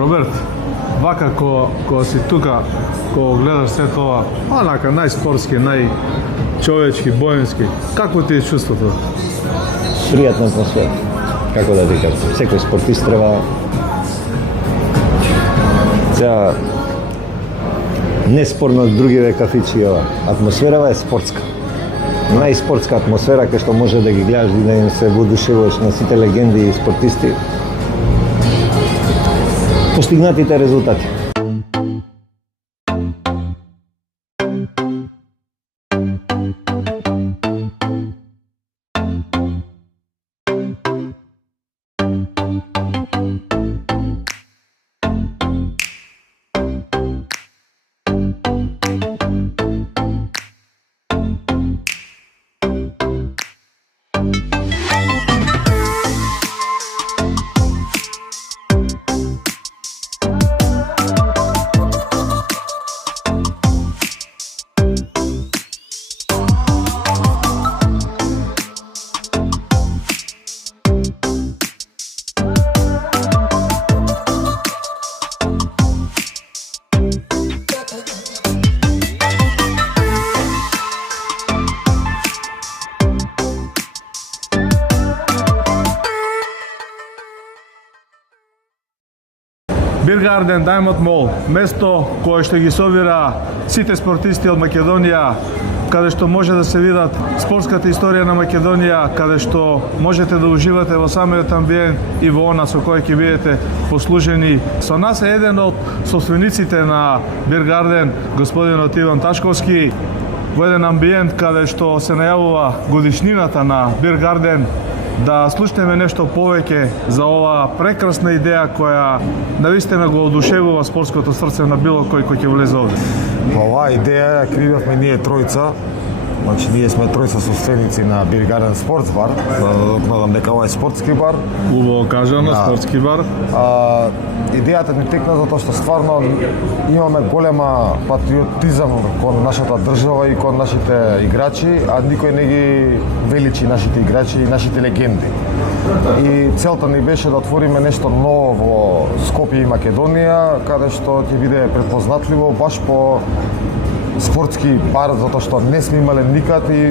Роберт, вака кога си тука, кога гледаш се тоа, онака најспортски, најчовечки, боемски, какво ти е чувството? Пријатна атмосфера, како да ти кажам. Секој спортист треба сега не спорно од другиве кафичи ова. Атмосферава е спортска. Најспортска атмосфера кај што може да ги гледаш и да им се воодушевуваш на сите легенди и спортисти. Постигнатите резултати. Биргарден Diamond Mall, место кое што ги собира сите спортисти од Македонија, каде што може да се видат спортската историја на Македонија, каде што можете да уживате во самиот амбиент и во она со кој ќе бидете послужени. Со нас е еден од собствениците на Биргарден, господинот Иван Ташковски, во еден амбиент каде што се најавува годишнината на Биргарден, да слушнеме нешто повеќе за оваа прекрасна идеја која навистина го одушевува спортското срце на било кој ќе влезе овде. Во оваа идеја ја креиравме ние тројца. Значи, ние сме тројца собственици на Биргарден Спортс бар, надам дека ова е спортски бар. Убаво кажано, спортски бар. Идејата ни текна затоа што стварно имаме голема патриотизам кон нашата држава и кон нашите играчи, а никој не ги величи нашите играчи и нашите легенди. И целта ни беше да отвориме нешто ново во Скопје и Македонија, каде што ќе биде препознатливо баш по спортски бар, затоа што не сме имале никад и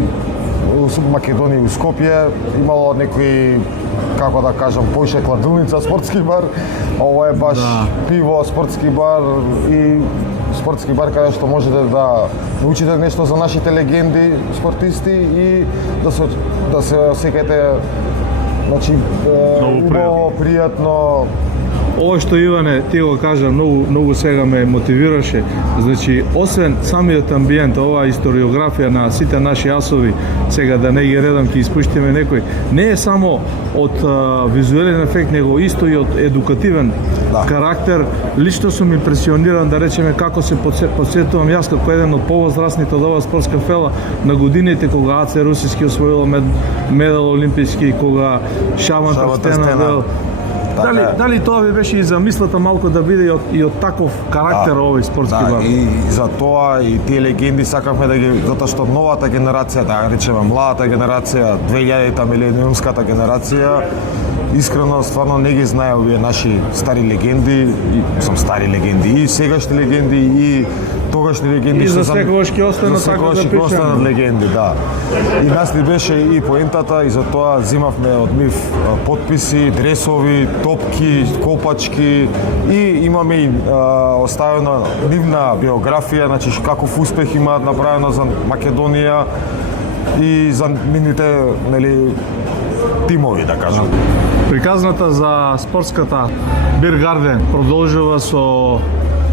у Македонија и у Скопје имало некои, како да кажам, поише кладилница спортски бар, а ова е баш пиво спортски бар и спортски бар каде што можете да научите нешто за нашите легенди спортисти и да се осеќате, значи, убаво, пријатно. Ова што Иване ти го кажа многу сега ме мотивираше. Значи, освен самиот амбиент, оваа историографија на сите наши асови, сега да не ги редам, ќе испуштиме некој, не е само од визуелен ефект, него исто и од едукативен карактер. Лично сум импресиониран, да речеме, како се подсетувам јас како еден од повозрастните од оваа спортска фела на годините кога АЦ Русиски освоила медал олимписки, кога Шабан Тестена. Дали тоа ви беше и замислата малку да биде и од таков карактер овој спортски бар? И за тоа и тие легенди сакавме да ги, затоа што новата генерација, да речеме младата генерација, 2000-та милениумската генерација, искрено стварно не ги знае овие наши стари легенди, и сегашни легенди и тогашни легенди. И за секогаш ќе останат така да останат легенди, да. И нас ни беше и поентата и затоа земавме од нив потписи, дресови, топки, копачки и имаме и оставено нивна биографија, значи каков успех имаат направено за Македонија и за нивните, нели, тимови, да кажам. Приказната за спортската Биргарден продолжува со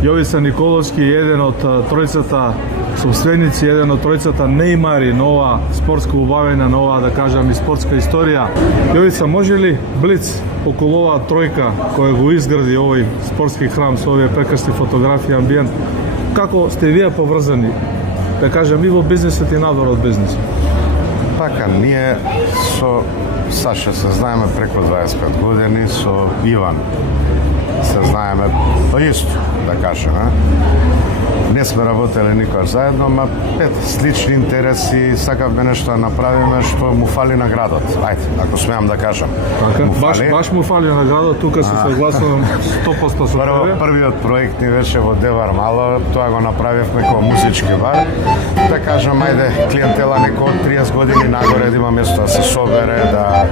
Јовица Николовски, еден од тројцата собственици, еден од тројцата нејмари на ова спортско убавење, на ова, да кажам, и спортска историја. Јовица, може ли блиц околу оваа тројка која го изгради овој спортски храм со овие прекрасни фотографии, амбиент, како сте вие поврзани, да кажам, и во бизнисот и надвор од бизнисот? Пака, ние со Саша се знаеме преку 25 години, со Иван се знаеме исто, да кажеме. Не сме работеле никој заедно, ма слични интереси, сакавме нешто да направиме што му фали на градот. Ајде, ако смеам да кажам. Така, баш му фали на градот, тука се согласувам 100% со тебе. Првиот проект ни беше во Девар Мало, тоа го направивме како музички бар. Да кажам, ајде, клиентела некој од 30 години нагоре да има место да се собере, да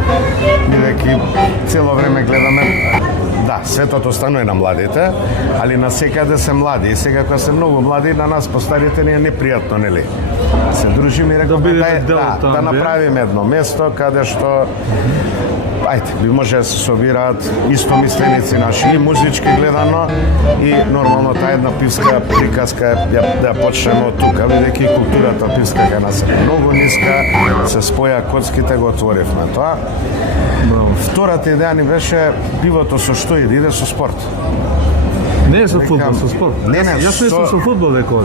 бидејќи цело време гледаме. Да, светот останува на младите, али на секаде се млади. И сега кога се многу млади, на нас постарите ни е непријатно, нели? Се дружиме и рекоме да направиме едно место каде што ајде, би може да се собираат истомисленици наши и музички гледано и нормално таа една пивска приказка да ја почнеме од тука, бидејќи културата пивска кај нас е многу ниска, се споја коцките, го отворивме тоа. Втората идеја ни беше пивото со што иде со спорт. Не е со фудбал, со спорт. Јас мислам со фудбал некој.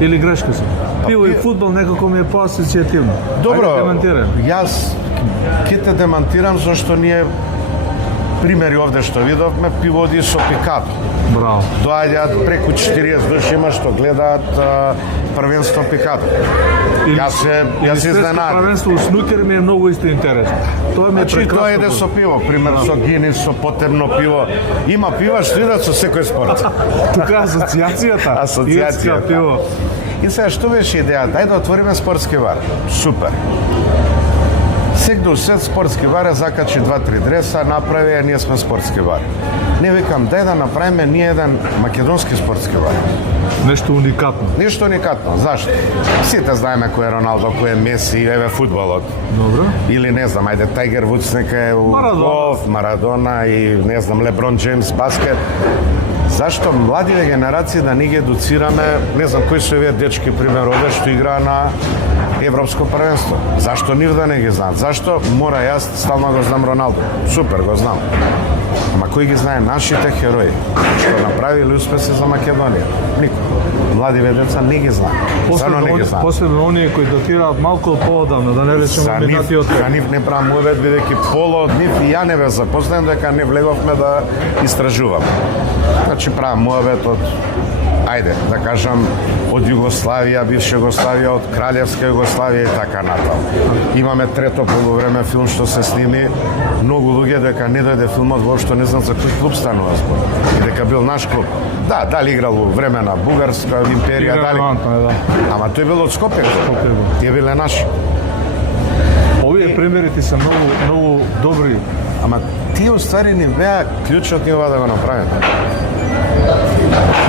Или грешка се. Пиво и фудбал некако ми е поасоцијативно. Добро, демантирам. Јас ќе те демантирам зашто ние примери овде што видовме, пиводи со пикато. Браво. Доаѓаат преку 40 души има што гледаат првенство пикато. Јас се изненадам. Првенство у снукер ми е многу исто интересно. Тоа ми е прекрасно. Тоа иде со пиво, пример со Гинис, со потемно пиво. Има пива што идат со секој спорт. Тука асоциацијата. Асоциацијата. Пиво. И сега што беше идејата? Ајде да отвориме спортски бар. Супер. Сегде усет спортски бар закачи 2-3 дреса, направи, ние сме спортски бар. Не викам, дај да направиме ние еден македонски спортски бар. Нешто уникатно. Нешто уникатно. Зашто? Сите знаеме кој е Роналдо, кој е Меси, еве фудбалот. Добро. Или не знам, ајде Тајгер Вудс нека е у голф, Марадона и не знам Леброн Джеймс баскет. Зашто младите генерации да ни ги едуцираме, не знам кои се овие дечки пример овде што играа на Европско првенство. Зашто нив да не ги знаат? Зашто мора јас стално го знам Роналдо? Супер, го знам. Ама кој ги знае нашите херои што направиле успеси за Македонија? Никој. Младиве деца не ги знаат. Зано не ги знаат. Последно оние кои датираат малку поодамна, да не речеме минатиот век. За нив не правам увед, бидејќи поло од нив и ја не бе запослен дека не влеговме да истражуваме. Значи правам муавет од, ајде, да кажам, од Југославија, бивша Југославија, од Краљевска Југославија и така натаму. Имаме трето полувреме филм што се сними. Многу луѓе дека не дојде филмот, воопшто не знам за кој клуб станува збор. И дека бил наш клуб. Да, дали играл во време на Бугарска империја, дали. Ама тој бил од Скопје. Тие биле наши. Овие примерите се многу добри. Ама тие уствари не беа клучот ни ова да го направиме.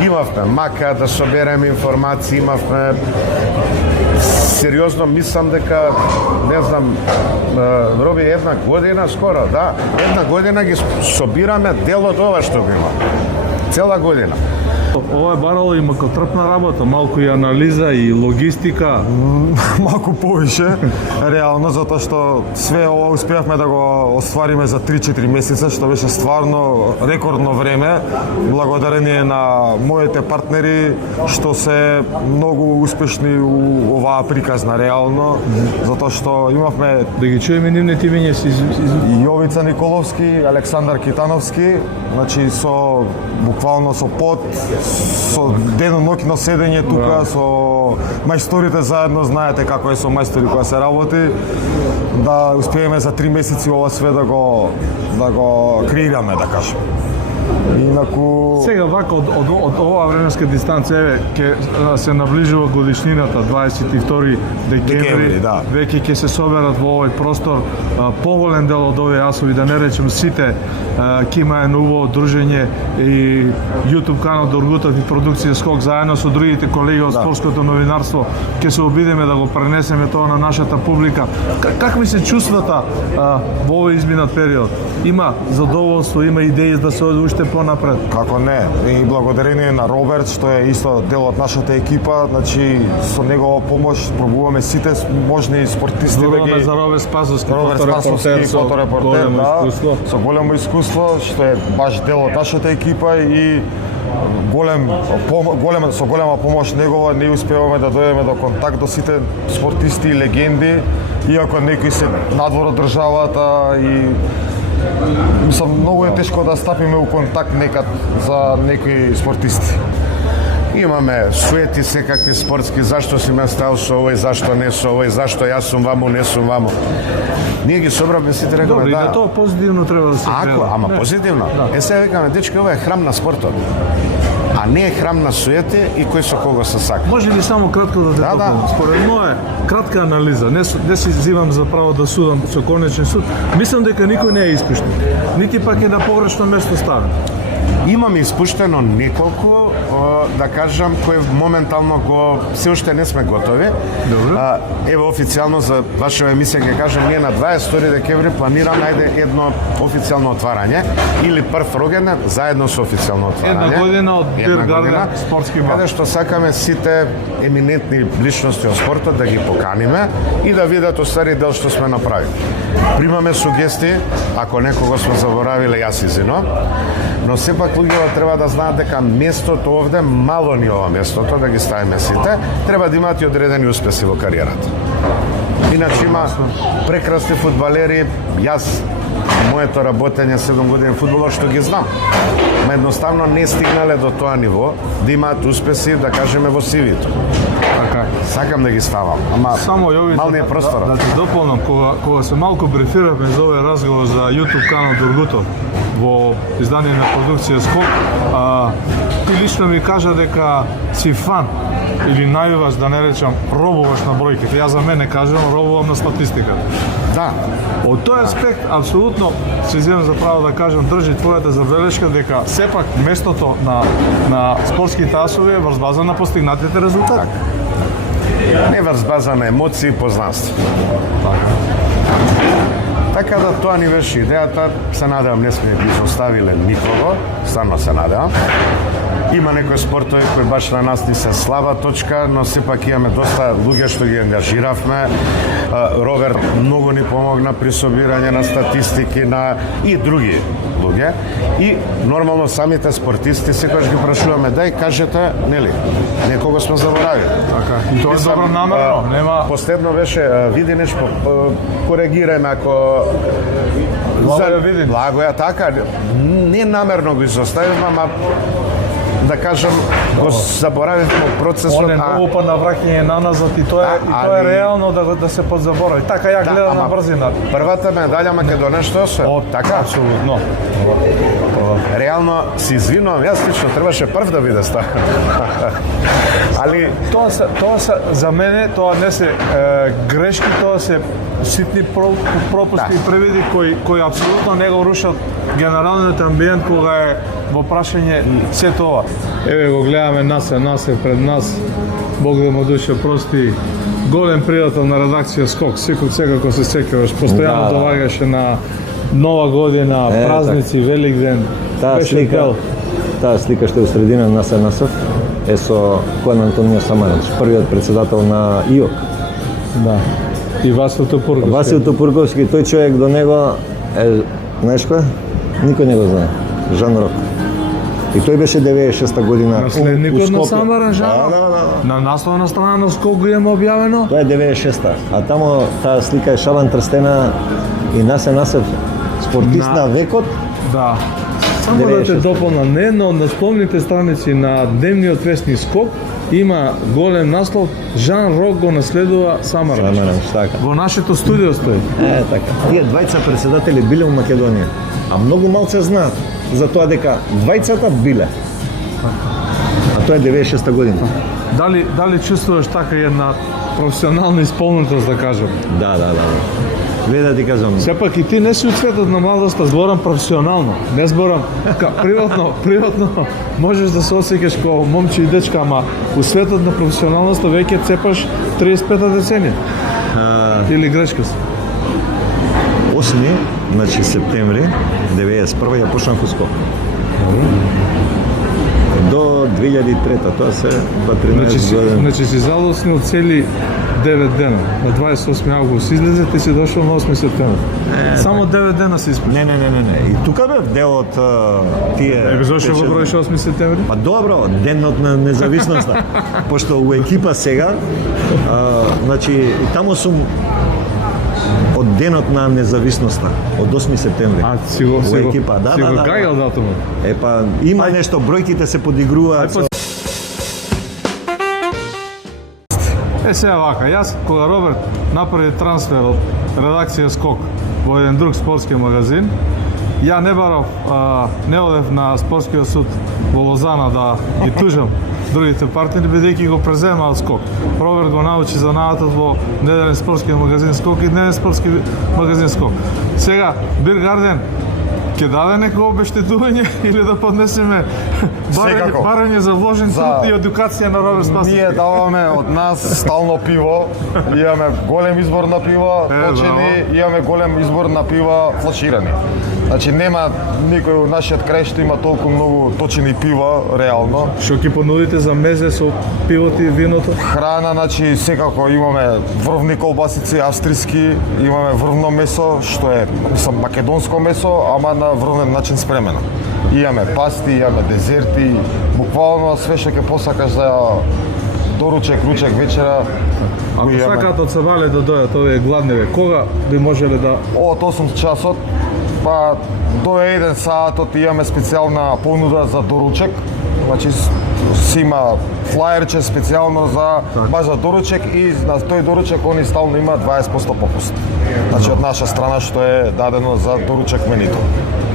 Имавме мака да собереме информации, имавме сериозно мислам дека не знам Роби една година скоро, да, една година ги собираме дел од ова што го има. Цела година. Ова е барало и макотрпна работа, малку и анализа и логистика. Малку повише, реално, затоа што све ова успеавме да го оствариме за 3-4 месеца, што беше стварно рекордно време, благодарение на моите партнери, што се многу успешни у оваа приказна, реално, затоа што имавме Да ги чуеме нивните имиња си Јовица Николовски, Александар Китановски, значи со буквално со пот, со денонокно седење тука, со мајсторите заедно, знаете како е со мајстори кога се работи, да успееме за 3 месеци ова све да го креираме, да кажем. Инаку сега вака од оваа временска дистанција, еве ќе се наближува годишнината 22 декември, да. Веќе ќе се соберат во овој простор поголем дел од овие асови, да не речем сите, ќе има едно убаво дружење и YouTube канал Доргутов и продукција Скок заедно со другите колеги од спортското новинарство ќе се обидеме да го пренесеме тоа на нашата публика. Какви се чувствата во овој изминат период? Има задоволство, има идеи да се оди уште понапред. како не, и благодарение на Роберт што е исто дел од нашата екипа, значи со негова помош пробуваме сите можни спортисти да ги за Роберт Спасовски, фоторепортер, да, со големо искуство, што е баш дел од нашата екипа и со голема помош негова не успеваме да дојдеме до контакт до сите спортисти и легенди, иако некои се надвор од државата и мислам многу е тешко да стапиме у контакт некад за некои спортисти. Имаме суети секакви спортски, зашто си ме стал со овој, зашто не со овој, зашто јас сум ваму, не сум ваму. Ние ги собравме сите, рекаме, Добре, да. и тоа позитивно треба да се гледа. Ама Не. позитивно. Да. Сега викаме, дечки, ова е храм на спортот. А не е храм на суети и кој со кого се сака. Може ли само кратко да те Да, да. дополнам? Според моја кратка анализа, не си зивам за право да судам со конечен суд, мислам дека никој не е испуштен. Нити пак е на погрешно место ставен. Имаме испуштено неколку, да кажам, кои моментално го се уште не сме готови. Добро. Ево официјално за вашава емисија ќе кажам, ние на 22 декември планираме едно официјално отварање или прв рогенден заедно со официјално отварање. Една година од Една Бир Гарден година, спортски мак. каде што сакаме сите еминентни личности од спортот да ги поканиме и да видат оствари дел што сме направили. Примаме сугестии, ако некого сме заборавиле, јас извинувам, но сепак луѓето треба да знаат дека местото овде, мало ни ова местото, да ги ставиме сите, треба да имаат и одредени успеси во кариерата. Иначе има прекрасни фудбалери, јас, моето работење 7 години фудбалот, што ги знам. Ма едноставно не стигнале до тоа ниво да имаат успеси, да кажеме, во CV-то. Така. Сакам да ги ставам, ама Само јови мал ни е просторот. Да те дополнам, кога се малку брифиравме за овој разговор за YouTube канал Дургутов во издание на продукција Скок, ти лично ми кажа дека си фан или најуваш, да не речам, робуваш на бројките. Јас за мене кажам, робувам на статистиката. Да, Од тој аспект, апсолутно, се земам за право да кажам, држи твојата забелешка дека сепак местото на спортските асови е врз база на постигнатите резултати. не врз база на емоции и познанство. Така да тоа ни беше идејата, се надевам не сме ги изоставиле никого, стварно се надевам. Има некои спортови кои баш на нас ни се слаба точка, но сепак имаме доста луѓе што ги ангажиравме. Роберт многу ни помогна при собирање на статистики и други луѓе. И нормално самите спортисти секогаш ги прашуваме, дај кажете, нели, некого сме заборавили. Така. И тоа е добро намерено, нема. Последно беше, види нешто, коригирај ако Благоја види. Благоја, така, не намерно го изоставивме, ама да кажам, го заборавивме процесот. Он е многу па навраќање на назад и тоа е реално да се подзаборави. Така ја гледам на брзина. Првата медаља Македонија што се? Така, Апсолутно. реално се извинувам, јас лично требаше прв да биде ставен. Али Тоа се за мене тоа не се грешки, тоа се ситни пропусти и превиди кои апсолутно не го рушат генералниот амбиент кога е во прашање сето ова. Еве го гледаме Насе пред нас. Бог да му душе прости. Голем пријател на редакција Скок, секако се сеќаваш, постојано доаѓаше на Нова година, празници, Великден. Таа слика што е у средина на Насов е со Коен Антонио Самаранч, првиот председател на ИОК. Да. И Васил Топурковски. Васил Топурковски, тој човек до него е, знаеш кој? Никој не го знае. Жан Рок. И тој беше 96-та година. Наследникот у на Скопје. Самаран Жан Рок. Да. На насловна страна на Скок го има објавено. Тоа е 96-та. А тамо таа слика е Шабан Трстена и Насе Насев, спортист на векот. Да. Само да те 96. дополнам, на една од насловните страници на дневниот вестник Скок има голем наслов Жан Рок го наследува Самаранч. Самаранч, така. Во нашето студио стои. Така. Тие двајца председатели биле у Македонија. А многу малце знаат за тоа дека двајцата биле. А тоа е 96-та година. Дали чувствуваш така една професионална исполнетост, да кажам? Да. Гледа да ти кажам. Сепак и ти не си од светот на младоста, зборам професионално. Не зборам приватно можеш да се осеќаш како момче и дечка, ама у светот на професионалноста веќе цепаш 35-та деценија. Или грешка се? 8, значи септември 91 ја почнав Скок. До 2003, тоа се 13 години. Значи си задоснил цели 9 дена. На 28 август излезе, ти си дошол на 8 септември. Само 9 дена си испуши. Не. И тука бев дел од тие... Зошто го броиш 8 септември? Па добро, денот на независноста. Пошто у екипа сега, значи, и таму сум од денот на независноста, од 8 септември. А, си го екипа, да. гајал датумот. Епа, има нешто, бројките се подигруваат. Сега вака, јас кога Роберт направи трансфер од редакција Скок во еден друг спортски магазин, ја не барав, не одев на спортскиот суд во Лозана да ги тужам другите партнери, бидејќи го презема од Скок. Роберт го научи занаатот во неделен спортски магазин Скок и дневен спортски магазин Скок. Сега, Бир Гарден ќе даде некој обештетување или да поднесеме барање за вложен труд и едукација на Роберт Спасовски? Ние даваме од нас стално пиво, имаме голем избор на пива, точени, имаме голем избор на пива флаширани. Значи нема никој од нашиот крај што има толку многу точени пива, реално. Што ќе понудите за мезе со пивото и виното? Храна, значи секако имаме врвни колбасици австријски, имаме врвно месо, што е македонско месо, ама на врвен начин спремено. Имаме пасти, имаме дезерти, буквално све што ќе посакаш за доручек, ручек, вечера. Ако сакаат од Сабале да дојдат овие гладниве, кога би можеле да... Од 8 часот, па до 1 саатот имаме специјална понуда за доручек. Значи си има флаерче специјално за баш за доручек и на тој доручек они стално има 20% попуст. Значи од наша страна што е дадено за доручек менито.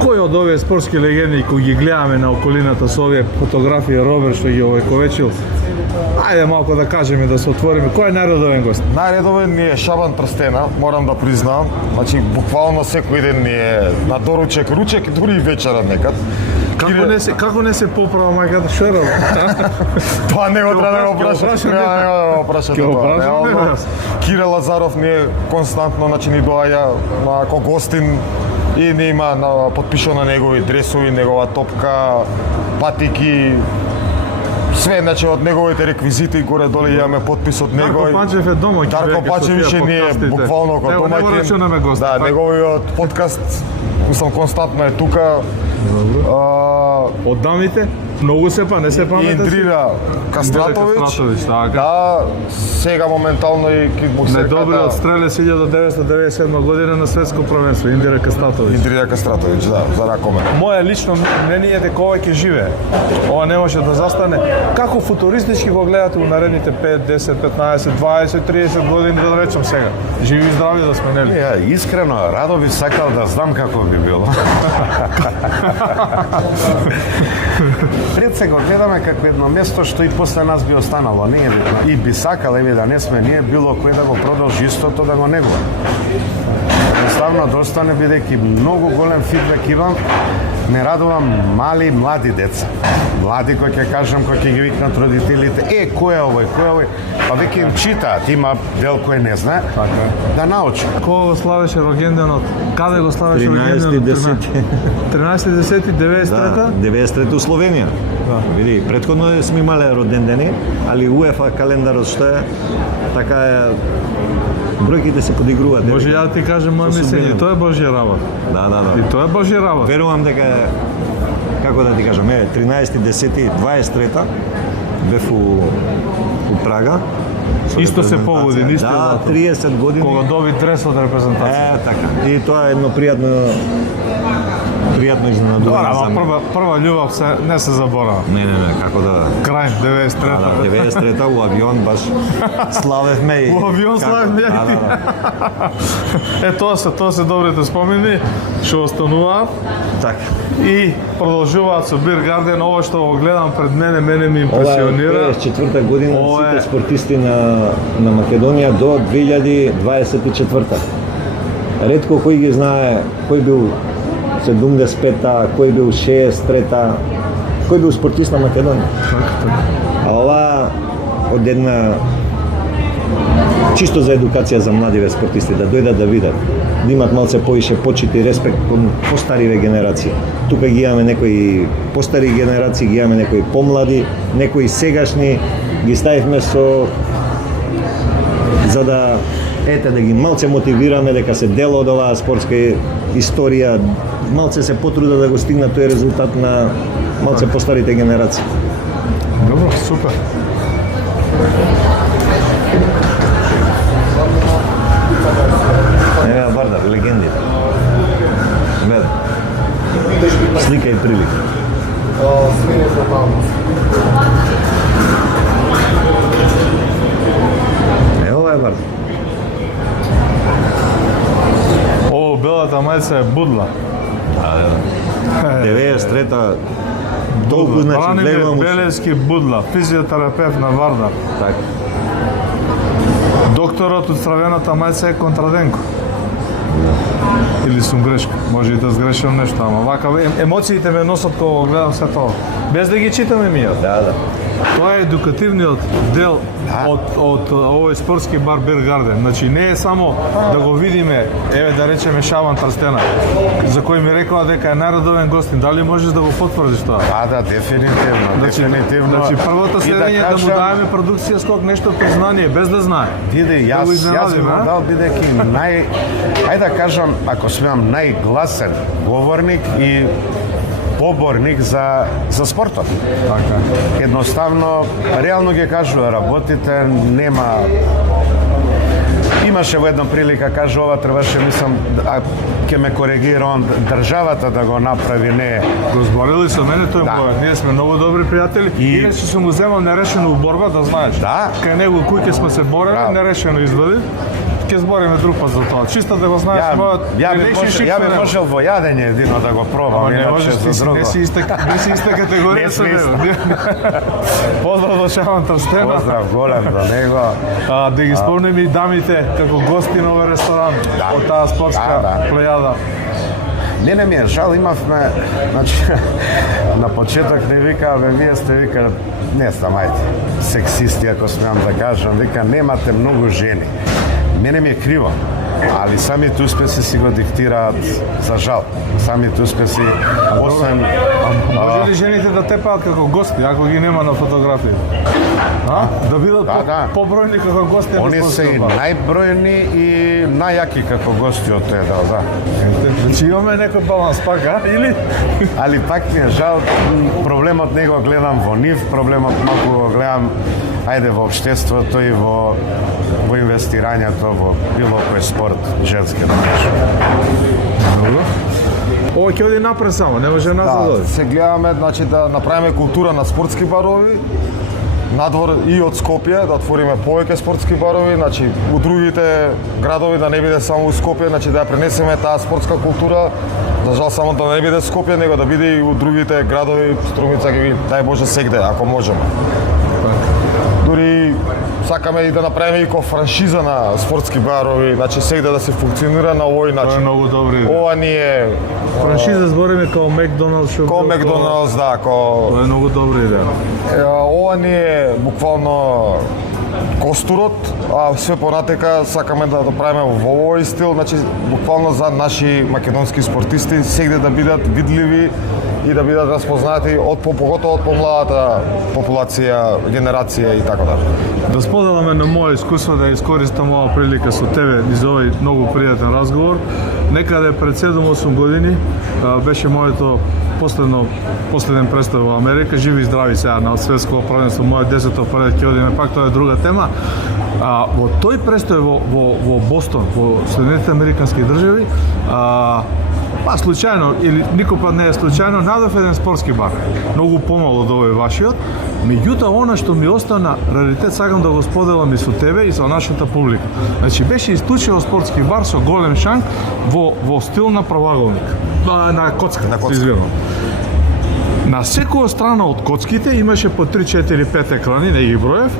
Кој од овие спортски легенди кои ги гледаме на околината со овие фотографии Роберт што ги овековечил, ајде малку да кажеме, да се отвориме, кој е најредовен гост? Најредовен ни е Шабан Трстена, морам да признам. Значи буквално секој ден ни е на доручек, ручек, дури и вечера некад. Како не се поправа мајката Шера? Тоа не го треба да го прашате. Не го прашате. Кире Лазаров ни е константно, значи ни доаѓа како гостин и не има потпишано негови дресови, негова топка, патики, све, значи од неговите реквизити горе-доле имаме подпис од него. Дарко Пачев е дома. Дарко Пачевич ни е буквално како домаќин. Да, неговиот подкаст, мислам, константно е тука. Од дамите? Многу се па, не се памете? Индрира Кастратович. Да, сега моментално и кикбоксерката. Недобриот стрелец 1997 година на светско првенство, Индира Кастратович. Индрира Кастратович, да, за ракоме. Моје лично мнение е дека ова ќе живее. Ова не може да застане. Како футуристички го гледате во наредните 5, 10, 15, 20, 30 години, да речем сега? Живи и здрави да сме, нели? Искрено, радо би сакал да знам како би било. Пред се го гледаме како едно место што и после нас би останало, не е битно. И би сакал, еве да не сме ние, било кој да го продолжи истото, да го негува. Едноставно да остане, бидејќи многу голем фидбек имам, ме радувам мали, млади деца. Млади кои ќе кажам, кои ќе ги викнат родителите, кој е овој, па веќе им читаат, има дел кој не знае, да научи. Кога го славеше рожденденот? Каде го славеше рожденденот? 13.10.93? Да, 93 у Словенија. Види, претходно сме имале родендени, али УЕФА календарот што е, така е, бројките се подигруваат. Може ја да ти кажем моје мислење, тоа е Божја работа. Да. И тоа е Божја работа. Верувам дека, како да ти кажам, 13.10.23 бев у Прага. Исто се погоди, нисто. Да, 30 години. Кога доби дрес од репрезентација. Така. И тоа е едно пријатно изненадување за мене. Прва љубов не се заборава. Не, како да... Крај, 93-та. Да, 93-та у авион баш славевме и... У авион славевме и... Тоа се добрите спомени, што остануваат. Така. И продолжуваат со Бир Гарден, ова што го гледам пред мене ме импресионира. Ова е 54-та година сите спортисти на Македонија до 2024-та. Ретко кој ги знае, кој бил 75-та, кој бил 63-та, кој бил спортист на Македонија. А ова од една чисто за едукација за младиве спортисти, да дојдат да видат, да имат малце повише почит и респект кон постариве генерации. Тука ги имаме некои постари генерации, ги имаме некои помлади, некои сегашни, ги ставивме со за да да ги малце мотивираме дека се дел од оваа спортска историја, малце се потруда да го стигнат тој резултат на малце постарите генерации. Добро, супер. Ева Вардар, легенди. Гледа. Слика и прилика. Ева е Вардар. Ово белата мајца е будла. 93-та толку значи Бранимир гледам Белевски будла, физиотерапевт на Вардар. така. Докторот од црвената мајца е Контраденко. Или сум грешка, може и да сгрешам нешто, ама вака емоциите ме носат кога го гледам се тоа. Без да ги читаме мија. Да. Тоа е едукативниот дел од овој спортски бар Бир Гарден. Значи не е само да го видиме, еве да речеме Шаван Трстена, за кој ми рекоа дека е најредовен гостин. Дали можеш да го потврдиш тоа? Да, дефинитивно. Значи првото следење да му даваме продукција скок нешто признание без да знае. Биде, јас би му дал бидејќи ајде да кажам, ако смеам, најгласен говорник и поборник за спортот. Така. Едноставно, реално ги кажува, работите нема. Имаше во една прилика, кажа, ова требаше, мислам, ќе ме коригира он, државата да го направи, не. Го зборили со мене тој Бојан. Ние сме многу добри пријатели. Иначе сум го земал нерешено у борба, да знаеш. Да. Кај него куќе сме се борели, нерешено извади. Ќе збориме друг пат за тоа. Чисто да го знаеш мојот relationship. Ја би можел во јадење едино да го пробам, не можеш, за друго. не си иста категорија со него. Поздрав до Шаван Трстена. Поздрав голем до него. Да ги спомним и дамите како гости на овој ресторан од таа спортска плејада. Не ми е жал, имавме, значи, на почеток не вика, вие сте, вика, не знам, ајде, сексисти, ако смеам да кажам, вика, немате многу жени. Мене ми е криво, али самите успеси си го диктираат, за жал. Самите успеси, освен... Може ли жените да тепаат како гости, ако ги нема на фотографија? Да бидат побројни како гости? Они се и најбројни и најјаки како гости од тој дел, да. Значи имаме некој баланс пак, или? Али пак ми е жал, проблемот не го гледам во нив, проблемот малку го гледам во општеството и во инвестирањето во било кој спорт женски да кажем. Добро. Ова ќе оди напред само, не може назад да оди. Се гледаме, значи да направиме култура на спортски барови, надвор и од Скопје, да отвориме повеќе спортски барови, значи у другите градови да не биде само у Скопје, значи да ја пренесеме таа спортска култура, за жал само да не биде Скопје, него да биде и у другите градови, Струмица ги види, дај Боже сегде, ако можеме. Дури сакаме и да направиме и франшиза на спортски барови, значи сегде да се функционира на овој начин. Тоа е многу добро идеја. Ова ни е франшиза збориме како Макдоналдс, како Макдоналдс, да, Тоа е многу добра идеја. Ова ни е буквално костурот, а све понатека сакаме да правиме во овој стил, значи буквално за наши македонски спортисти сегде да бидат видливи и да бидат распознати поготово од помладата популација, генерација и така да. Да споделаме на моје искуство, да искористам оваа прилика со тебе за овој многу пријатен разговор. Некаде пред 7-8 години беше моето последен престој во Америка, живи и здрави сега на светско првенство, мојот 10-то пред ќе одиме пак, тоа е друга тема. Во тој престој во Бостон, во Соединетите Американски држави, па случајно или никој пат не е случајно, надов еден спортски бар, многу помал од овој вашиот. Меѓутоа, она што ми остана раритет, сакам да го споделам и со тебе и со нашата публика. Значи, беше исклучиво спортски бар со голем шанк во стил на правоаголник, на коцка, извинувам. На секоја страна од коцките имаше по 3, 4, 5 екрани, не ги броев,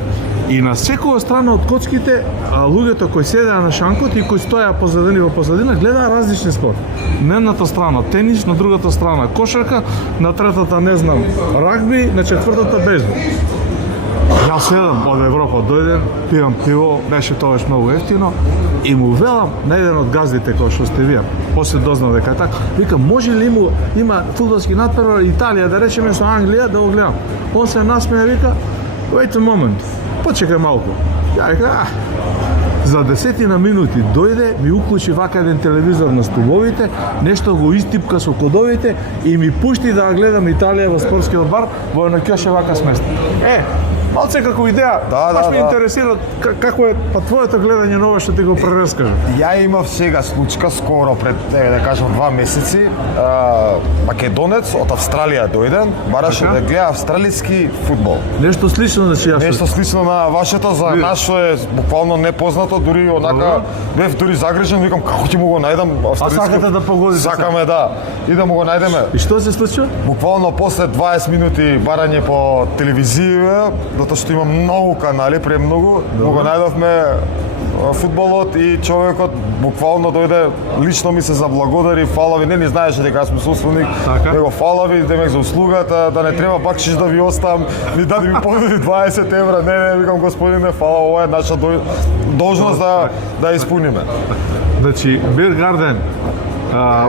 и на секоја страна од коцките луѓето кои седеа на шанкот и кои стоја позадини во позадина гледаа различни спорт. На едната страна тенис, на другата страна кошарка, на третата не знам рагби, на четвртата бейсбол. Јас седам од Европа, дојдем, пијам пиво, беше тогаш многу ефтино и му велам на еден од газдите кој што сте вие. После дознав дека е така. Викам, може ли има фудбалски натпревар Италија, да речеме со Англија, да го гледам. Он се насмеа, вика, wait a moment, почекај малку. Ја вика, За 10 на минути дојде, ми уклучи вака еден телевизор на столовите, нешто го истипка со кодовите и ми пушти да гледам Италија во спортскиот бар, во едно ќоше вака сместо. Малце како идеја, баш ме интересира како е па твоето гледање на ова што ти го пререскажа. Ја имав сега случка скоро пред, да кажам, 2 месеци, македонец од Австралија дојден, бараше да гледа австралиски фудбал. Нешто слично да си јас. Нешто слично на вашето, за нашо е буквално непознато, дури онака бев дури загрижен, викам како ќе му го најдам австралиски. А сакате да погодите? Сакаме, да. И да му го најдеме. И што се случи? Буквално после 20 минути барање по телевизија, затоа што има многу канали, премногу, му го најдовме фудбалот и човекот буквално дојде, лично ми се заблагодари, фалави, не ни знаеше дека јас сум сословник, него фалави, демек за услугата, да не треба бакшиш да ви оставам, ми даде ми понуди 20 евра, не, викам господине, фала, ова е наша должност да испуниме. Значи, Бир Гарден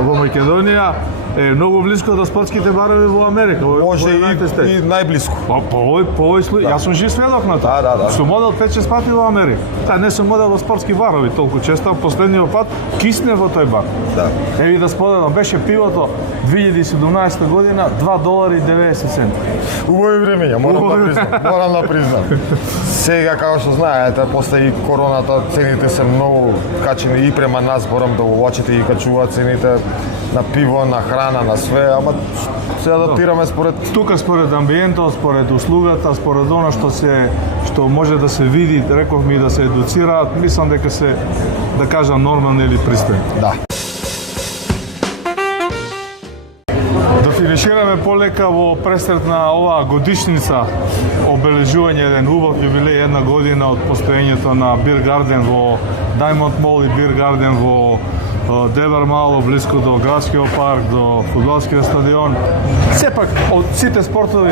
во Македонија е многу близко до спортските барови во Америка. Може и најблиско. По овој случај, јас сум жив сведок на тоа. Да. Сум одел 5-6 пати во Америка. Не сум одел во спортски барови толку често, последниот пат кисне во тој бар. Да. Еви да споделам, беше пивото 2017 година $2.90. Убави времења, морам да признам. Сега, како што знаете, после и короната, цените се многу качени и према нас, борам да увачите и качуваат цените на пиво, на храна, на све, ама се адаптираме според... Тука според амбиентот, според услугата, според она што може да се види, рековме и да се едуцираат, мислам дека се, да кажам, нормални или пристојни. Да. Да финишираме полека во пресрет на оваа годишница, обележување еден убав јубилеј, една година од постоењето на Бир Гарден во Diamond Mall и Бир Гарден во Девар Мало, близко до градскиот парк, до фудбалскиот стадион. Сепак, од сите спортови,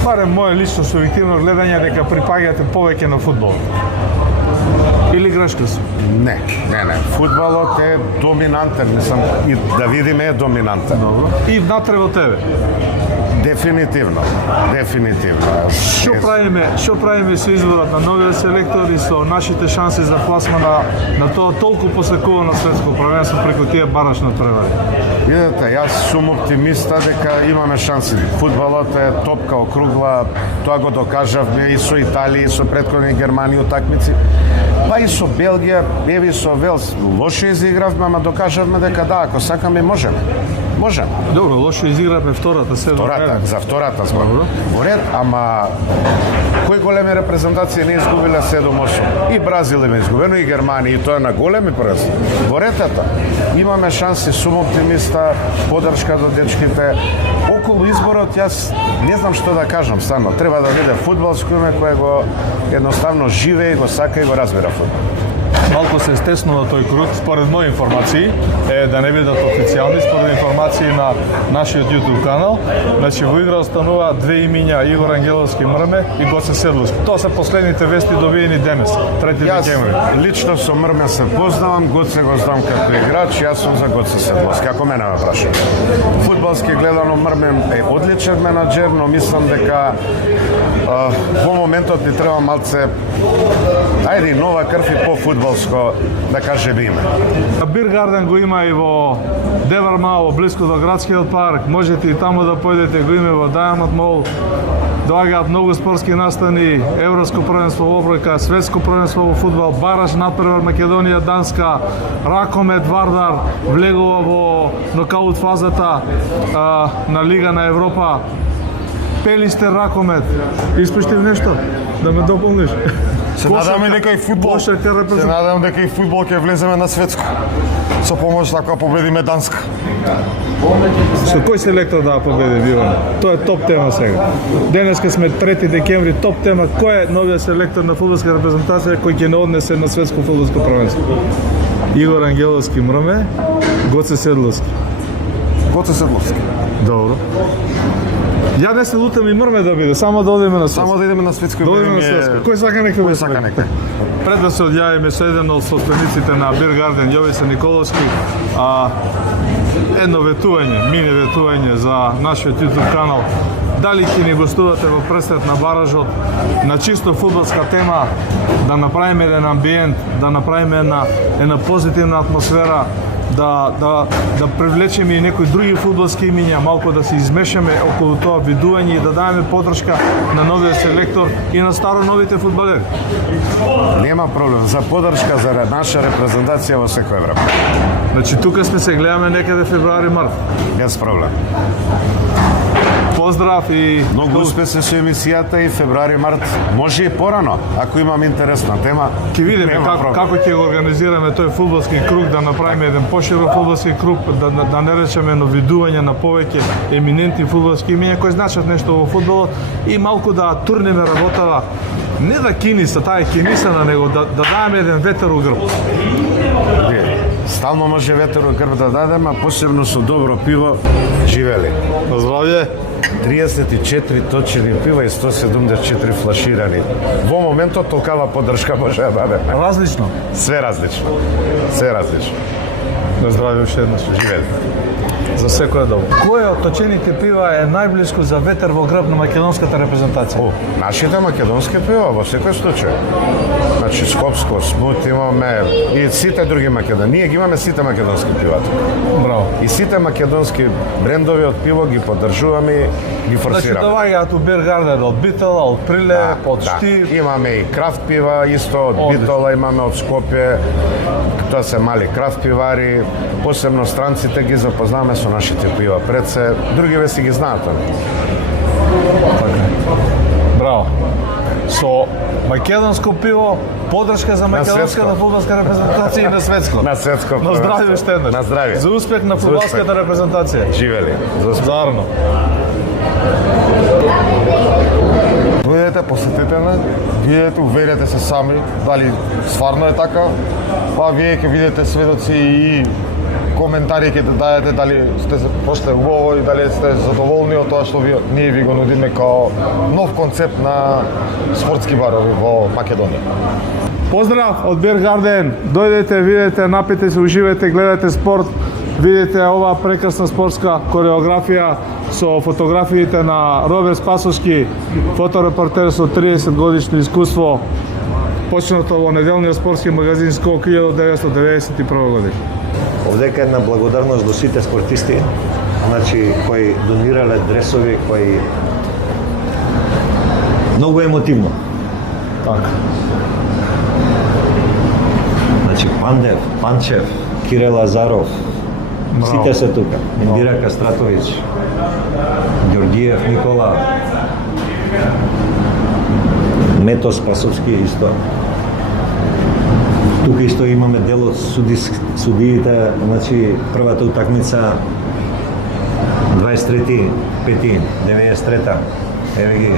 барем моје лично субјективно гледање, дека припаѓате повеќе на фудбал. Или грешка се? Не. Фудбалот е доминантен, мислам, и да видиме е доминантен. Добро. И внатре во тебе? Дефинитивно. Што правиме со изборот на новиот селектор и со нашите шанси за пласма на тоа толку посекувано светско првенство преку тие барачни превари? Видете, јас сум оптимиста дека имаме шанси. Фудбалот е топка округла, тоа го докажавме и со Италија, и со претходни Германија утакмици, па и со Белгија, еви со Велс. Лошо изигравме, ама докажавме дека да, ако сакаме, можеме. Добро, лошо изигравме втората, за втората сме во ред, ама кои големи репрезентации не изгубиле 7-8. И Бразил има изгубено, и Германија, и тоа на големи првенства. Во ретата имаме шанси, сум оптимиста, поддршка до дечките. Околу изборот јас не знам што да кажам, стварно. Треба да биде фудбалско име кое го едноставно живее и го сака и го разбира фудбал. Малку се стеснува тој круг, според мои информации, да не бидат официјални, според информации на нашиот YouTube канал. Значи, во игра остануваат две имиња, Игор Ангеловски Мрме и Гоце Седловски. Тоа се последните вести добиени денес, 3 декември. Јас лично со Мрме се познавам, Гоце го знам како играч, јас сум за Гоце Седловски, ако мене ме праша. Фудбалски гледано Мрме е одличен менаџер, но мислам дека во моментот ни треба малце нова крв и по-фудбалско, да кажеме име. Бир Гарден го има и во Девар Мало, близко до градскиот парк. Можете и таму да појдете, го има во Diamond Mall. Доаѓаат многу спортски настани, Европско првенство во обрука, Светско првенство во фудбал, бараш надпревар Македонија, Данска, Ракомет, Вардар, влегува во нокаут фазата на Лига на Европа. Пелистер Ракомет. Испуштив нешто? Да ме дополниш? Се надеваме дека и фудбал. Се надевам дека и фудбал ќе влеземе на светско. Со помош ако победиме Данска. Со кој селектор да победи Биване? Тоа е топ тема сега. Денеска сме 3 декември, топ тема. Кој е новиот селектор на фудбалска репрезентација кој ќе не однесе на светско фудбалско првенство? Игор Ангеловски Мрме, Гоце Седловски. Добро. Ја не се лутам и Мрме да биде, само да одиме на светско. Само да идеме на светско. Кој сака нека биде? Пред да се одјавиме со еден од собствениците на Бир Гарден, Јовица Николовски, едно ветување, мини ветување за нашиот YouTube канал. дали ќе ни гостувате во пресрет на баражот на чисто фудбалска тема, да направиме еден амбиент, да направиме една позитивна атмосфера, да привлечеме и некои други фудбалски имиња, малку да се измешаме околу тоа видување и да даваме поддршка на новиот селектор и на старо-новите фудбалери. Нема проблем за поддршка за наша репрезентација во секој време. Значи тука сме се гледаме некаде февруари-март. Без проблем. Поздрав и Многу успешни со емисијата и февруари-март, може и порано, ако имам интересна тема. ќе видиме нема проблем. како ќе го организираме тој фудбалски круг, да направиме еден поширок фудбалски круг, да не речеме на видување на повеќе еминентни фудбалски имиња кои значат нешто во фудбалот и малку да турнеме работава, не да киниса, таа е кинисана, него да даваме еден ветер у грб. Стално може ветер у грб да дадем, а посебно со добро пиво живели. Здравје. 34 точени пива и 174 флаширани. Во моментот толкава поддршка може да даде. Различно. Све различно. Све различно. На здравје уште еднаш. Живели. За секој е добро. Кој од точените пива е најблиску за ветер во грб на македонската репрезентација? О, нашите македонски пива во секој случај. Значи Скопско, Смут имаме и сите други македонски. Ние ги имаме сите македонски пива. Браво. И сите македонски брендови од пиво ги поддржуваме и ги Значи форсираме. доаѓаат у Биргарден од Битола, од Прилеп, од Штип. Имаме и крафт пива, исто од Одлично. Битола, имаме од Скопје, тоа се мали крафт пивари, посебно странците ги запознаваме со нашите пива пред се, другиве си ги знаат. Браво. Со македонско пиво, поддршка за македонската светско. фудбалска репрезентација и на светско. На светско. На здравје уште еднаш. На здравје. За успех на За фудбалската успех. репрезентација. Живели. За успех. Зарно. Дојдете, посетете ме, видете, уверете се сами дали стварно е така, па вие ќе видите сведоци и коментари ќе дадете дали сте се прошли убаво и дали сте задоволни од тоа што ние ви го нудиме као нов концепт на спортски барови во Македонија. Поздрав од Биргарден. Дојдете, видете, напите се, уживете, гледате спорт. Видите оваа прекрасна спортска кореографија со фотографиите на Роберт Спасовски, фоторепортер со 30 годишно искуство, почнато во неделниот спортски магазин Скок 1991 година. Овдека една благодарност до сите спортисти, значи кои донирале дресови, кои многу емотивно. Така. Значи Пандев, Панчев, Кире Лазаров, сите се тука. Индира Кастратовиќ, Ѓорѓиев Никола, Мето Спасовски исто. Тука исто имаме дел од судиите, значи првата утакмица 23.5.93. Еве ги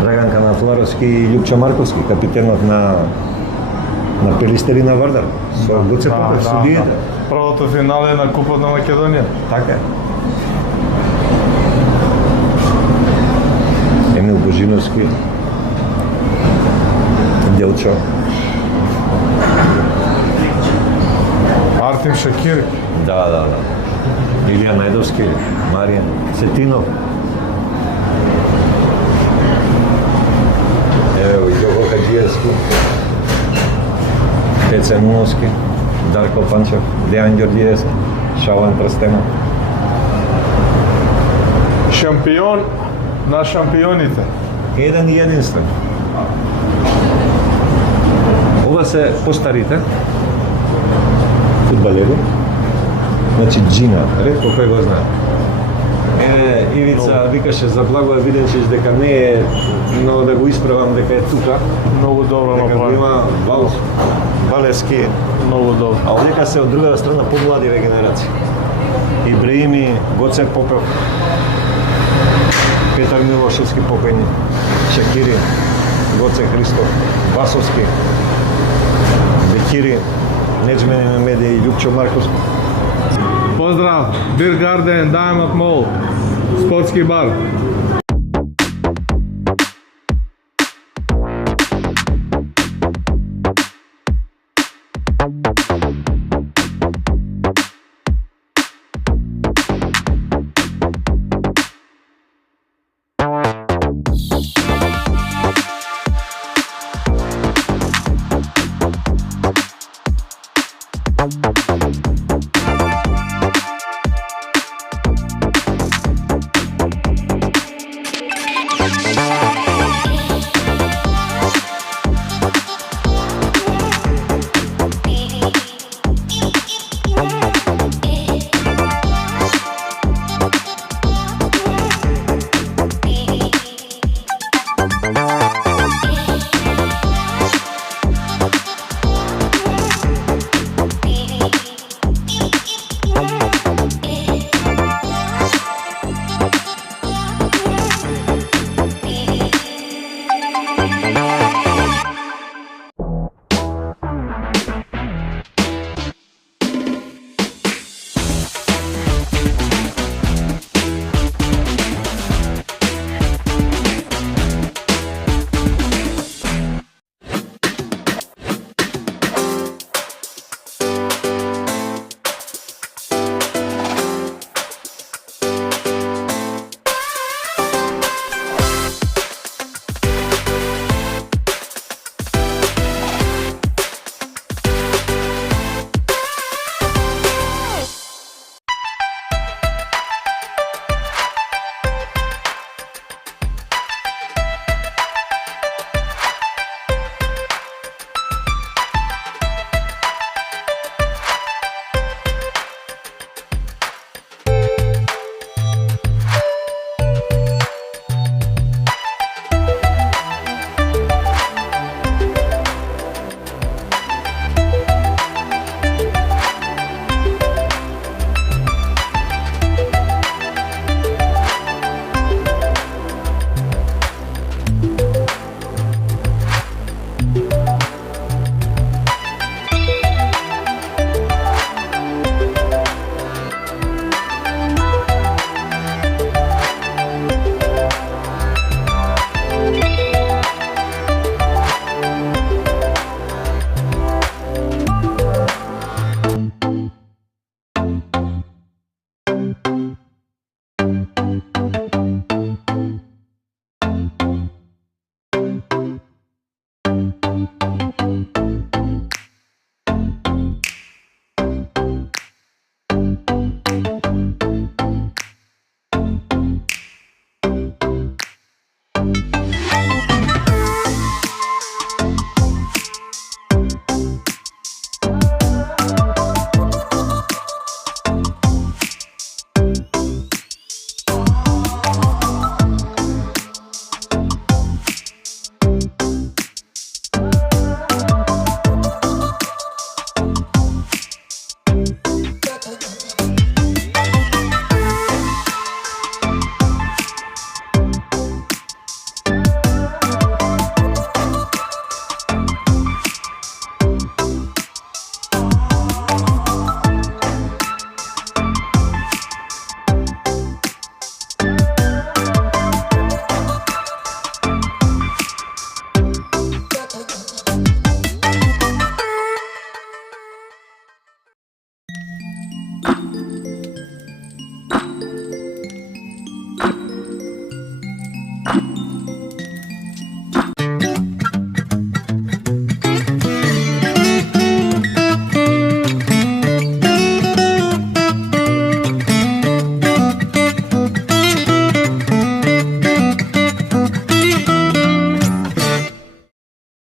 Драган Канафларовски и Љупчо Марковски, капитенот на Пелистери на Вардар. Со Гоце Попев судиите. Првото финале на Купот на Македонија. Така е. Емил Божиновски, Делчо, Артем Шакири. да. Илија Најдовски, Маријан Сетинов. Ево, Јоко Хаджиевски, Пеце Муновски, Дарко Панчев, Дејан Ѓорѓиевски, Шалан Трстенов. Шампион на шампионите. Еден и единствен. Ова се постарите фудбалери. Значи Джина, ретко кој го знае. Ивица викаше за Благоја Виденчиќ дека не е, но да го исправам дека е тука. Многу добро Дека го направи. има Балески. Многу добро. А овдека се од другата страна помладиве генерации. Ибраими, Гоце Попев, Петар Милошевски покојни, Шакири, Гоце Христов, Васовски, Бекири, Неджмени на медија и Љупчо Марковски. Поздрав, Биргарден, Diamond Mall, спортски бар.